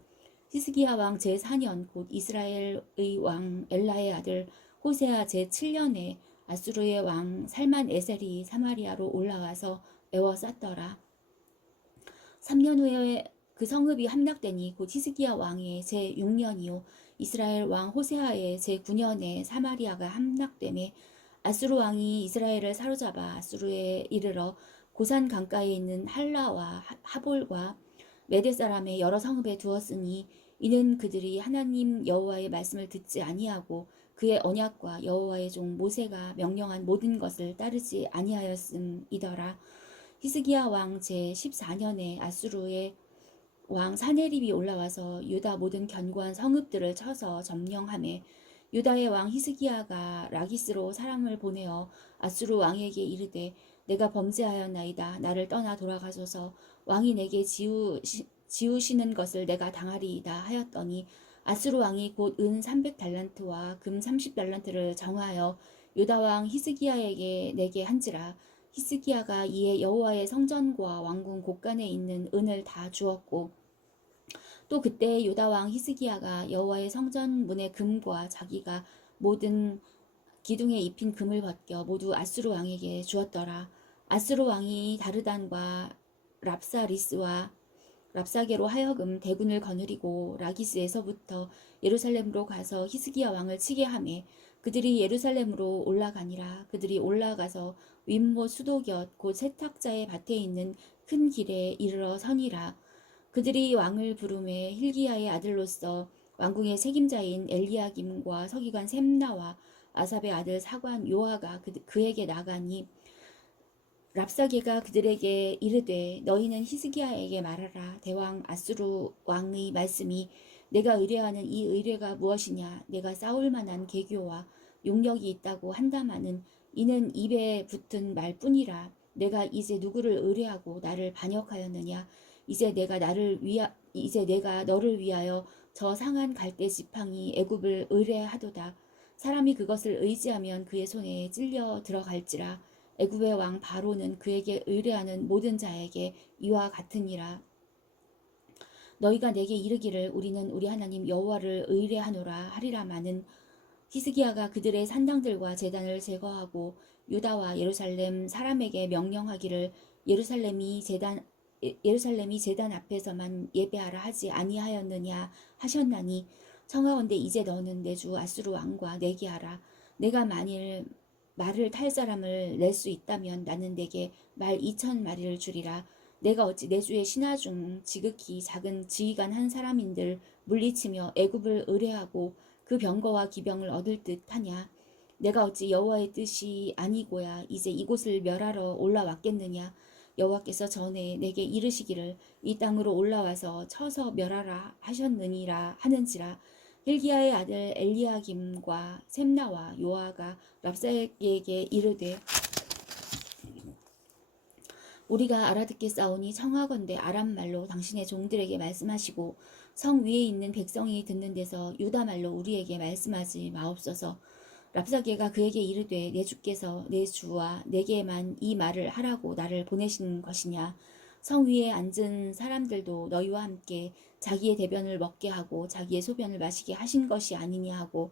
히스기야 왕 제4년 곧 이스라엘의 왕 엘라의 아들 호세아 제7년에 아수르의 왕 살만 에셀이 사마리아로 올라와서 에워쌌더라. 3년 후에 그 성읍이 함락되니 곧 히스기야 왕의 제6년이요 이스라엘 왕 호세아의 제9년에 사마리아가 함락되매 아수르 왕이 이스라엘을 사로잡아 아수르에 이르러 고산 강가에 있는 할라와 하볼과 메대 사람의 여러 성읍에 두었으니 이는 그들이 하나님 여호와의 말씀을 듣지 아니하고 그의 언약과 여호와의 종 모세가 명령한 모든 것을 따르지 아니하였음이더라. 히스기야 왕 제14년에 아수르의 왕 사네립이 올라와서 유다 모든 견고한 성읍들을 쳐서 점령하매 유다의 왕 히스기야가 라기스로 사람을 보내어 아수르 왕에게 이르되 내가 범죄하였나이다. 나를 떠나 돌아가소서. 왕이 내게 지우시는 것을 내가 당하리이다 하였더니 아수르 왕이 곧 은 300달란트와 금 30달란트를 정하여 유다 왕 히스기야에게 내게 한지라. 히스기야가 이에 여호와의 성전과 왕궁 곳간에 있는 은을 다 주었고 또 그때 유다 왕 히스기야가 여호와의 성전 문의 금과 자기가 모든 기둥에 입힌 금을 벗겨 모두 아수르 왕에게 주었더라. 아수르 왕이 다르단과 랍사리스와 랍사게로 하여금 대군을 거느리고 라기스에서부터 예루살렘으로 가서 히스기야 왕을 치게 하매 그들이 예루살렘으로 올라가니라. 그들이 올라가서 윗못 수도곁 곧 세탁자의 밭에 있는 큰 길에 이르러 서니라. 그들이 왕을 부르매 hil기야의 아들로서 왕궁의 책임자인 엘리야김과 서기관 셈나와 아삽의 아들 사관 요아가 그에게 나가니 랍사게가 그들에게 이르되 너희는 히스기야에게 말하라. 대왕 아수르 왕의 말씀이 내가 의뢰하는 이 의뢰가 무엇이냐. 내가 싸울 만한 계교와 용력이 있다고 한다마는 이는 입에 붙은 말뿐이라. 내가 이제 누구를 의뢰하고 나를 반역하였느냐. 이제 내가 너를 위하여 저 상한 갈대 지팡이 애굽을 의뢰하도다. 사람이 그것을 의지하면 그의 손에 찔려 들어갈지라. 애굽의 왕 바로는 그에게 의뢰하는 모든 자에게 이와 같으니라. 너희가 내게 이르기를 우리는 우리 하나님 여호와를 의뢰하노라 하리라마는 히스기야가 그들의 산당들과 제단을 제거하고 유다와 예루살렘 사람에게 명령하기를 예루살렘이 제단 앞에서만 예배하라 하지 아니하였느냐 하셨나니 청하건대 이제 너는 내 주 아수르 왕과 내게 하라. 내가 만일 말을 탈 사람을 낼 수 있다면 나는 내게 말 2,000마리를 주리라. 내가 어찌 내 주의 신하 중 지극히 작은 지휘관 한 사람인들 물리치며 애굽을 의뢰하고 그 병거와 기병을 얻을 듯 하냐. 내가 어찌 여호와의 뜻이 아니고야 이제 이곳을 멸하러 올라왔겠느냐. 여호와께서 전에 내게 이르시기를 이 땅으로 올라와서 쳐서 멸하라 하셨느니라 하는지라. hil기야의 아들 엘리야김과 셈나와 요아가 랍사에게 이르되 우리가 알아듣겠사오니 청하건대 아람 말로 당신의 종들에게 말씀하시고 성 위에 있는 백성이 듣는 데서 유다 말로 우리에게 말씀하지 마옵소서. 랍사게가 그에게 이르되 내 주께서 내 주와 내게만 이 말을 하라고 나를 보내신 것이냐. 성 위에 앉은 사람들도 너희와 함께 자기의 대변을 먹게 하고 자기의 소변을 마시게 하신 것이 아니냐 하고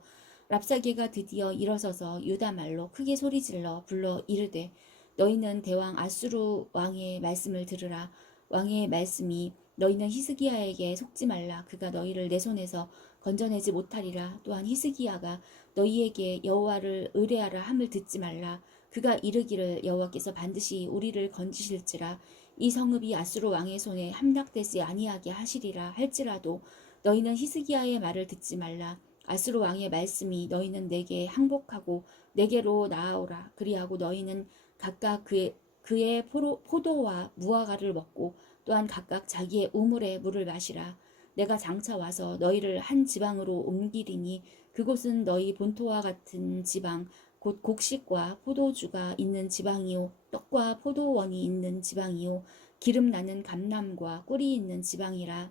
랍사게가 드디어 일어서서 유다 말로 크게 소리질러 불러 이르되 너희는 대왕 아수르 왕의 말씀을 들으라. 왕의 말씀이 너희는 히스기야에게 속지 말라. 그가 너희를 내 손에서 건져내지 못하리라. 또한 히스기야가 너희에게 여호와를 의뢰하라 함을 듣지 말라. 그가 이르기를 여호와께서 반드시 우리를 건지실지라 이 성읍이 아수르 왕의 손에 함락되지 아니하게 하시리라 할지라도 너희는 히스기야의 말을 듣지 말라. 아수르 왕의 말씀이 너희는 내게 항복하고 내게로 나아오라. 그리하고 너희는 각각 그의 포도와 무화과를 먹고 또한 각각 자기의 우물의 물을 마시라. 내가 장차 와서 너희를 한 지방으로 옮기리니 그곳은 너희 본토와 같은 지방 곧 곡식과 포도주가 있는 지방이요 떡과 포도원이 있는 지방이요 기름 나는 감람과 꿀이 있는 지방이라.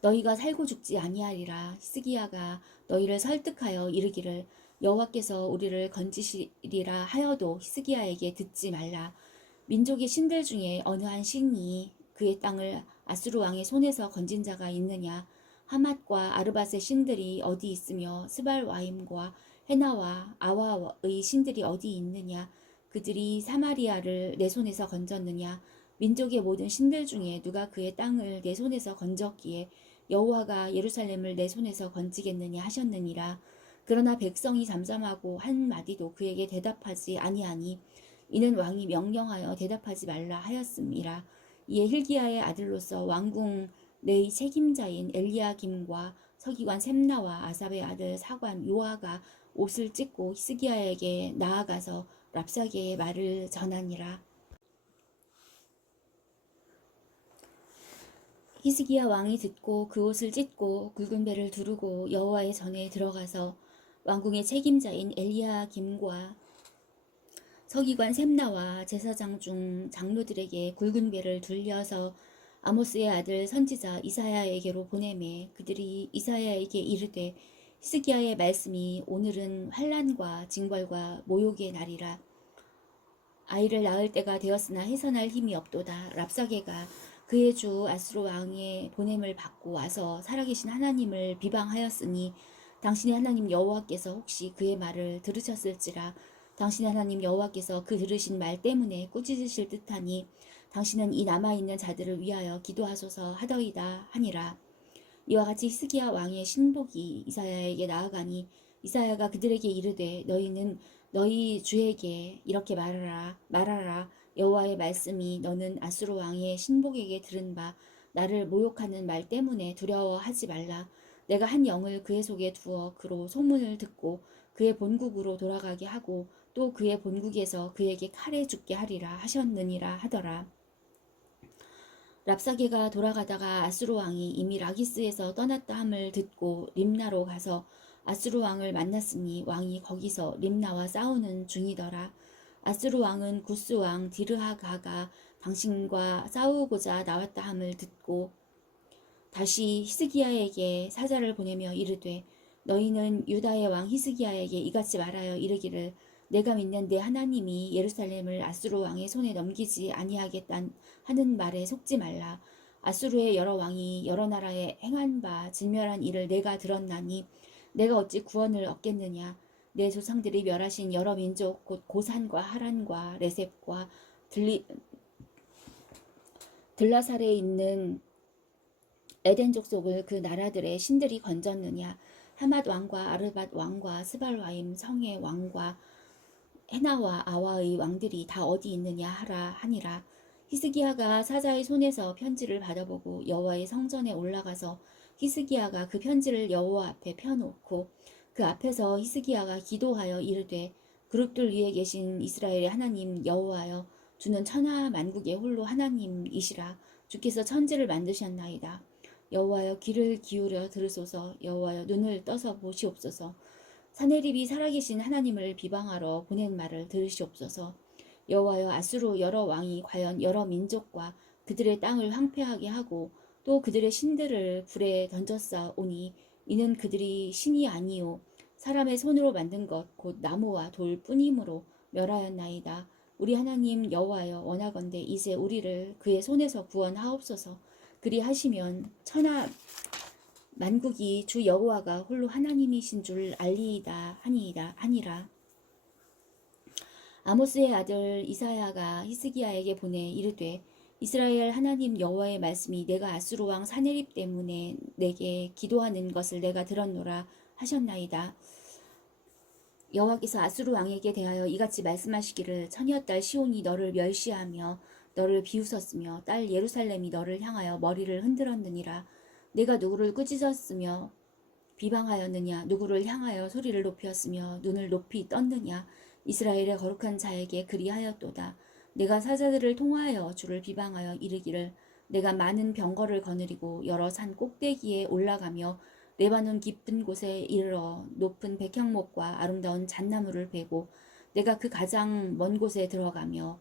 너희가 살고 죽지 아니하리라. 히스기야가 너희를 설득하여 이르기를 여호와께서 우리를 건지시리라 하여도 히스기야에게 듣지 말라. 민족의 신들 중에 어느 한 신이 그의 땅을 아수르 왕의 손에서 건진 자가 있느냐? 하맛과 아르밧의 신들이 어디 있으며 스발와임과 헤나와 아와의 신들이 어디 있느냐? 그들이 사마리아를 내 손에서 건졌느냐? 민족의 모든 신들 중에 누가 그의 땅을 내 손에서 건졌기에 여호와가 예루살렘을 내 손에서 건지겠느냐 하셨느니라. 그러나 백성이 잠잠하고 한 마디도 그에게 대답하지 아니하니 이는 왕이 명령하여 대답하지 말라 하였음이라. 이에 hil기야의 아들로서 왕궁 내의 책임자인 엘리야김과 서기관 셈나와 아삽의 아들 사관 요아가 옷을 찢고 히스기야에게 나아가서 랍사게의 말을 전하니라. 히스기야 왕이 듣고 그 옷을 찢고 굵은 배를 두르고 여호와의 전에 들어가서 왕궁의 책임자인 엘리야김과 서기관 셈나와 제사장 중 장로들에게 굵은 배를 둘려서 아모스의 아들 선지자 이사야에게로 보내매 그들이 이사야에게 이르되 히스기야의 말씀이 오늘은 환난과 징벌과 모욕의 날이라. 아이를 낳을 때가 되었으나 해산할 힘이 없도다. 랍사게가 그의 주 아수르 왕의 보냄을 받고 와서 살아계신 하나님을 비방하였으니 당신의 하나님 여호와께서 혹시 그의 말을 들으셨을지라. 당신의 하나님 여호와께서 그 들으신 말 때문에 꾸짖으실 듯하니 당신은 이 남아있는 자들을 위하여 기도하소서 하더이다 하니라. 이와 같이 히스기야 왕의 신복이 이사야에게 나아가니 이사야가 그들에게 이르되 너희는 너희 주에게 이렇게 말하라. 여호와의 말씀이 너는 아수르 왕의 신복에게 들은 바 나를 모욕하는 말 때문에 두려워하지 말라. 내가 한 영을 그의 속에 두어 그로 소문을 듣고 그의 본국으로 돌아가게 하고 또 그의 본국에서 그에게 칼에 죽게 하리라 하셨느니라 하더라. 랍사게가 돌아가다가 아수르 왕이 이미 라기스에서 떠났다 함을 듣고 림나로 가서 아수르 왕을 만났으니 왕이 거기서 림나와 싸우는 중이더라. 아수르 왕은 구스 왕 디르하가가 당신과 싸우고자 나왔다 함을 듣고 다시 히스기야에게 사자를 보내며 이르되 너희는 유다의 왕 히스기야에게 이같이 말하여 이르기를 내가 믿는 내 하나님이 예루살렘을 아수르 왕의 손에 넘기지 아니하겠다 하는 말에 속지 말라. 아수르의 여러 왕이 여러 나라에 행한 바 진멸한 일을 내가 들었나니 내가 어찌 구원을 얻겠느냐. 내 조상들이 멸하신 여러 민족 곧 고산과 하란과 레셉과 들라살에 있는 에덴 족속을 그 나라들의 신들이 건졌느냐. 하맛 왕과 아르밧 왕과 스발와임 성의 왕과 헤나와 아와의 왕들이 다 어디 있느냐 하니라. 히스기야가 사자의 손에서 편지를 받아보고 여호와의 성전에 올라가서 히스기야가 그 편지를 여호와 앞에 펴놓고 그 앞에서 히스기야가 기도하여 이르되 그룹들 위에 계신 이스라엘의 하나님 여호와여 주는 천하 만국의 홀로 하나님이시라. 주께서 천지를 만드셨나이다. 여호와여 귀를 기울여 들으소서. 여호와여 눈을 떠서 보시옵소서. 사네립이 살아계신 하나님을 비방하러 보낸 말을 들으시옵소서. 여호와여 아수르 여러 왕이 과연 여러 민족과 그들의 땅을 황폐하게 하고 또 그들의 신들을 불에 던졌사오니 이는 그들이 신이 아니요 사람의 손으로 만든 것 곧 나무와 돌 뿐이므로 멸하였나이다. 우리 하나님 여호와여 원하건대 이제 우리를 그의 손에서 구원하옵소서. 그리하시면 천하 만국이 주 여호와가 홀로 하나님이신 줄 알리이다 하니라. 아모스의 아들 이사야가 히스기야에게 보내 이르되 이스라엘 하나님 여호와의 말씀이 내가 아수르 왕 사네립 때문에 내게 기도하는 것을 내가 들었노라 하셨나이다. 여호와께서 아수르 왕에게 대하여 이같이 말씀하시기를 처녀 딸 시온이 너를 멸시하며 너를 비웃었으며 딸 예루살렘이 너를 향하여 머리를 흔들었느니라. 내가 누구를 꾸짖었으며 비방하였느냐? 누구를 향하여 소리를 높였으며 눈을 높이 떴느냐? 이스라엘의 거룩한 자에게 그리하였도다. 내가 사자들을 통하여 주를 비방하여 이르기를 내가 많은 병거를 거느리고 여러 산 꼭대기에 올라가며 레바논 깊은 곳에 이르러 높은 백향목과 아름다운 잣나무를 베고 내가 그 가장 먼 곳에 들어가며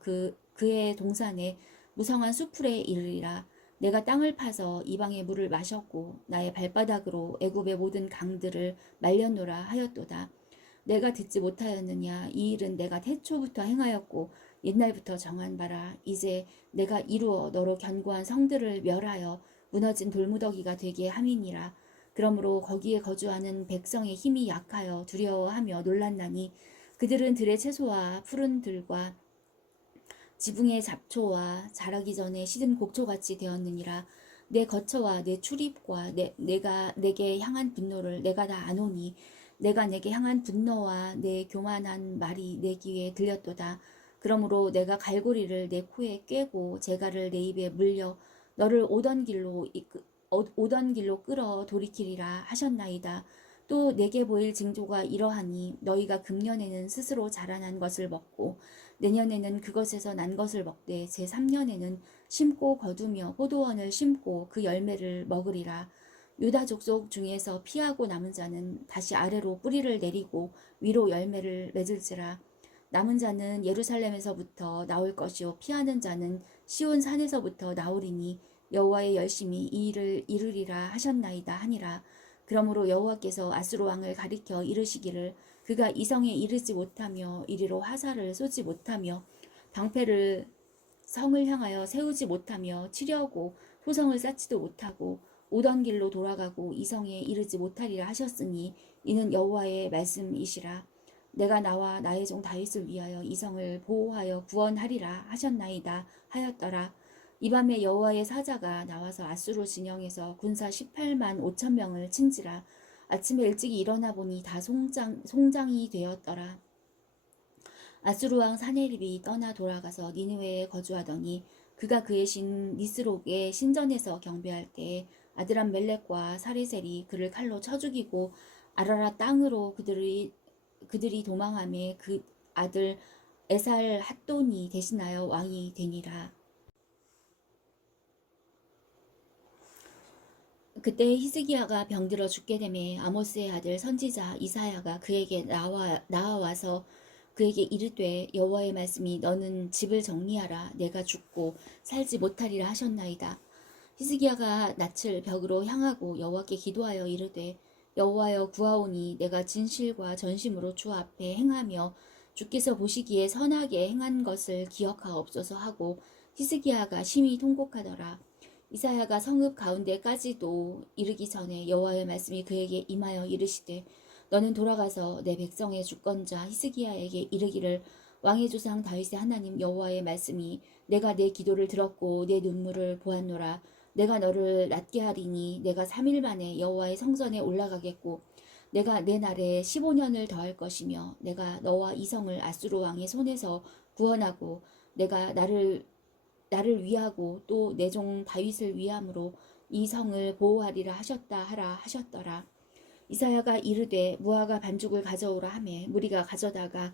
그의 동산에 무성한 수풀에 이르리라. 내가 땅을 파서 이방의 물을 마셨고 나의 발바닥으로 애굽의 모든 강들을 말렸노라 하였도다. 내가 듣지 못하였느냐? 이 일은 내가 태초부터 행하였고 옛날부터 정한 바라. 이제 내가 이루어 너로 견고한 성들을 멸하여 무너진 돌무더기가 되게 함이니라. 그러므로 거기에 거주하는 백성의 힘이 약하여 두려워하며 놀랐나니 그들은 들의 채소와 푸른 들과 지붕의 잡초와 자라기 전에 시든 곡초같이 되었느니라. 내 거처와 내 출입과 내가 내게 향한 분노를 내가 다 아노니 내가 내게 향한 분노와 내 교만한 말이 내 귀에 들렸도다. 그러므로 내가 갈고리를 내 코에 꿰고 재갈을 내 입에 물려 너를 오던 길로 끌어 돌이키리라 하셨나이다. 또 내게 보일 징조가 이러하니 너희가 금년에는 스스로 자라난 것을 먹고 내년에는 그것에서 난 것을 먹되 제3년에는 심고 거두며 포도원을 심고 그 열매를 먹으리라. 유다 족속 중에서 피하고 남은 자는 다시 아래로 뿌리를 내리고 위로 열매를 맺을지라. 남은 자는 예루살렘에서부터 나올 것이요 피하는 자는 시온 산에서부터 나오리니 여호와의 열심히 이 일을 이루리라 하셨나이다 하니라. 그러므로 여호와께서 아수르 왕을 가리켜 이르시기를 그가 이성에 이르지 못하며 이리로 화살을 쏘지 못하며 방패를 성을 향하여 세우지 못하며 치려고 토성을 쌓지도 못하고 오던 길로 돌아가고 이성에 이르지 못하리라 하셨으니 이는 여호와의 말씀이시라. 내가 나와 나의 종 다윗을 위하여 이성을 보호하여 구원하리라 하셨나이다 하였더라. 이 밤에 여호와의 사자가 나와서 아수르 진영에서 군사 18만 5천 명을 친지라. 아침에 일찍 일어나 보니 다 송장이 되었더라. 아수르 왕 사네립이 떠나 돌아가서 니느웨에 거주하더니 그가 그의 신 니스록의 신전에서 경배할 때에 아드람 멜렉과 사레셀이 그를 칼로 쳐 죽이고 아라라 땅으로 그들이 도망하며 그 아들 에살 핫돈이 대신하여 왕이 되니라. 그때 히스기야가 병들어 죽게 되매 아모스의 아들 선지자 이사야가 그에게 나와와서 그에게 이르되 여호와의 말씀이 너는 집을 정리하라 내가 죽고 살지 못하리라 하셨나이다. 히스기야가 낯을 벽으로 향하고 여호와께 기도하여 이르되 여호와여 구하오니 내가 진실과 전심으로 주 앞에 행하며 주께서 보시기에 선하게 행한 것을 기억하옵소서 하고 히스기야가 심히 통곡하더라. 이사야가 성읍 가운데까지도 이르기 전에 여호와의 말씀이 그에게 임하여 이르시되 너는 돌아가서 내 백성의 주권자 히스기야에게 이르기를 왕의 조상 다윗의 하나님 여호와의 말씀이 내가 내 기도를 들었고 내 눈물을 보았노라. 내가 너를 낫게 하리니 내가 3일 만에 여호와의 성전에 올라가겠고 내가 내 날에 15년을 더할 것이며 내가 너와 이 성을 아수르 왕의 손에서 구원하고 내가 나를 위하고 또 내 종 다윗을 위함으로 이 성을 보호하리라 하셨더라. 이사야가 이르되 무화과 반죽을 가져오라 하매 무리가 가져다가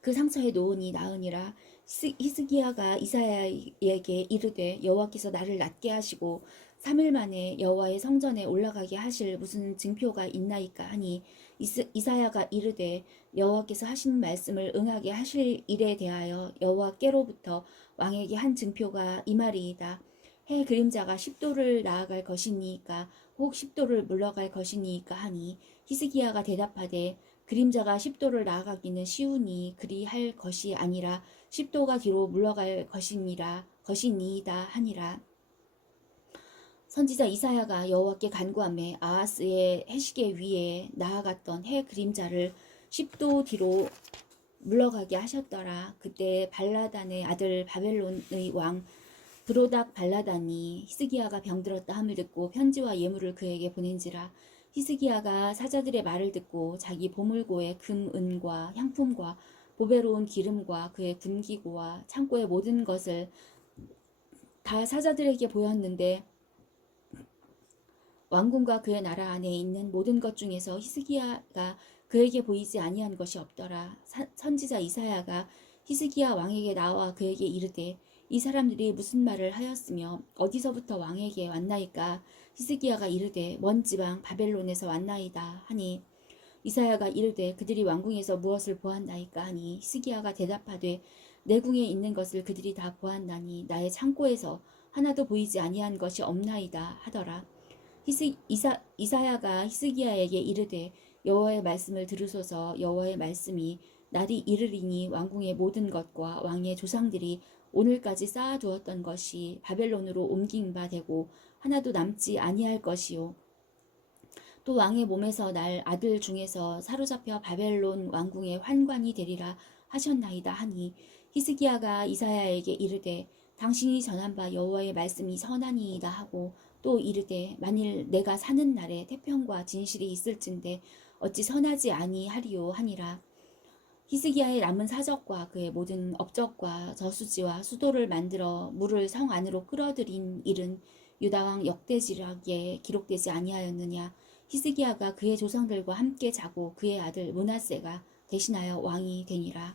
그 상처에 놓으니 나으니라. 히스기야가 이사야에게 이르되 여호와께서 나를 낫게 하시고 3일 만에 여호와의 성전에 올라가게 하실 무슨 증표가 있나이까 하니 이사야가 이르되 여호와께서 하신 말씀을 응하게 하실 일에 대하여 여호와께로부터 왕에게 한 증표가 이 말이이다. 해 그림자가 10도를 나아갈 것이니까 혹 10도를 물러갈 것이니까 하니 히스기야가 대답하되 그림자가 10도를 나아가기는 쉬우니 그리할 것이 아니라 10도가 뒤로 물러갈 것이니이다 하니라. 선지자 이사야가 여호와께 간구하며 아하스의 해시계 위에 나아갔던 해 그림자를 10도 뒤로 물러가게 하셨더라. 그때 발라단의 아들 바벨론의 왕 브로닥 발라단이 히스기야가 병들었다 함을 듣고 편지와 예물을 그에게 보낸지라. 히스기야가 사자들의 말을 듣고 자기 보물고의 금, 은과 향품과 보배로운 기름과 그의 군기고와 창고의 모든 것을 다 사자들에게 보였는데 왕궁과 그의 나라 안에 있는 모든 것 중에서 히스기야가 그에게 보이지 아니한 것이 없더라. 선지자 이사야가 히스기야 왕에게 나와 그에게 이르되 이 사람들이 무슨 말을 하였으며 어디서부터 왕에게 왔나이까. 히스기야가 이르되 먼 지방 바벨론에서 왔나이다 하니 이사야가 이르되 그들이 왕궁에서 무엇을 보았나이까 하니 히스기야가 대답하되 내 궁에 있는 것을 그들이 다 보았나니 나의 창고에서 하나도 보이지 아니한 것이 없나이다 하더라. 이사야가 히스기야에게 이르되 여호와의 말씀을 들으소서. 여호와의 말씀이 날이 이르리니 왕궁의 모든 것과 왕의 조상들이 오늘까지 쌓아두었던 것이 바벨론으로 옮긴 바 되고 하나도 남지 아니할 것이요. 또 왕의 몸에서 날 아들 중에서 사로잡혀 바벨론 왕궁의 환관이 되리라 하셨나이다 하니 히스기야가 이사야에게 이르되 당신이 전한 바 여호와의 말씀이 선하니이다 하고 또 이르되 만일 내가 사는 날에 태평과 진실이 있을진데 어찌 선하지 아니하리요 하니라. 히스기야의 남은 사적과 그의 모든 업적과 저수지와 수도를 만들어 물을 성 안으로 끌어들인 일은 유다왕 역대지략에 기록되지 아니하였느냐. 히스기야가 그의 조상들과 함께 자고 그의 아들 므낫세가 대신하여 왕이 되니라.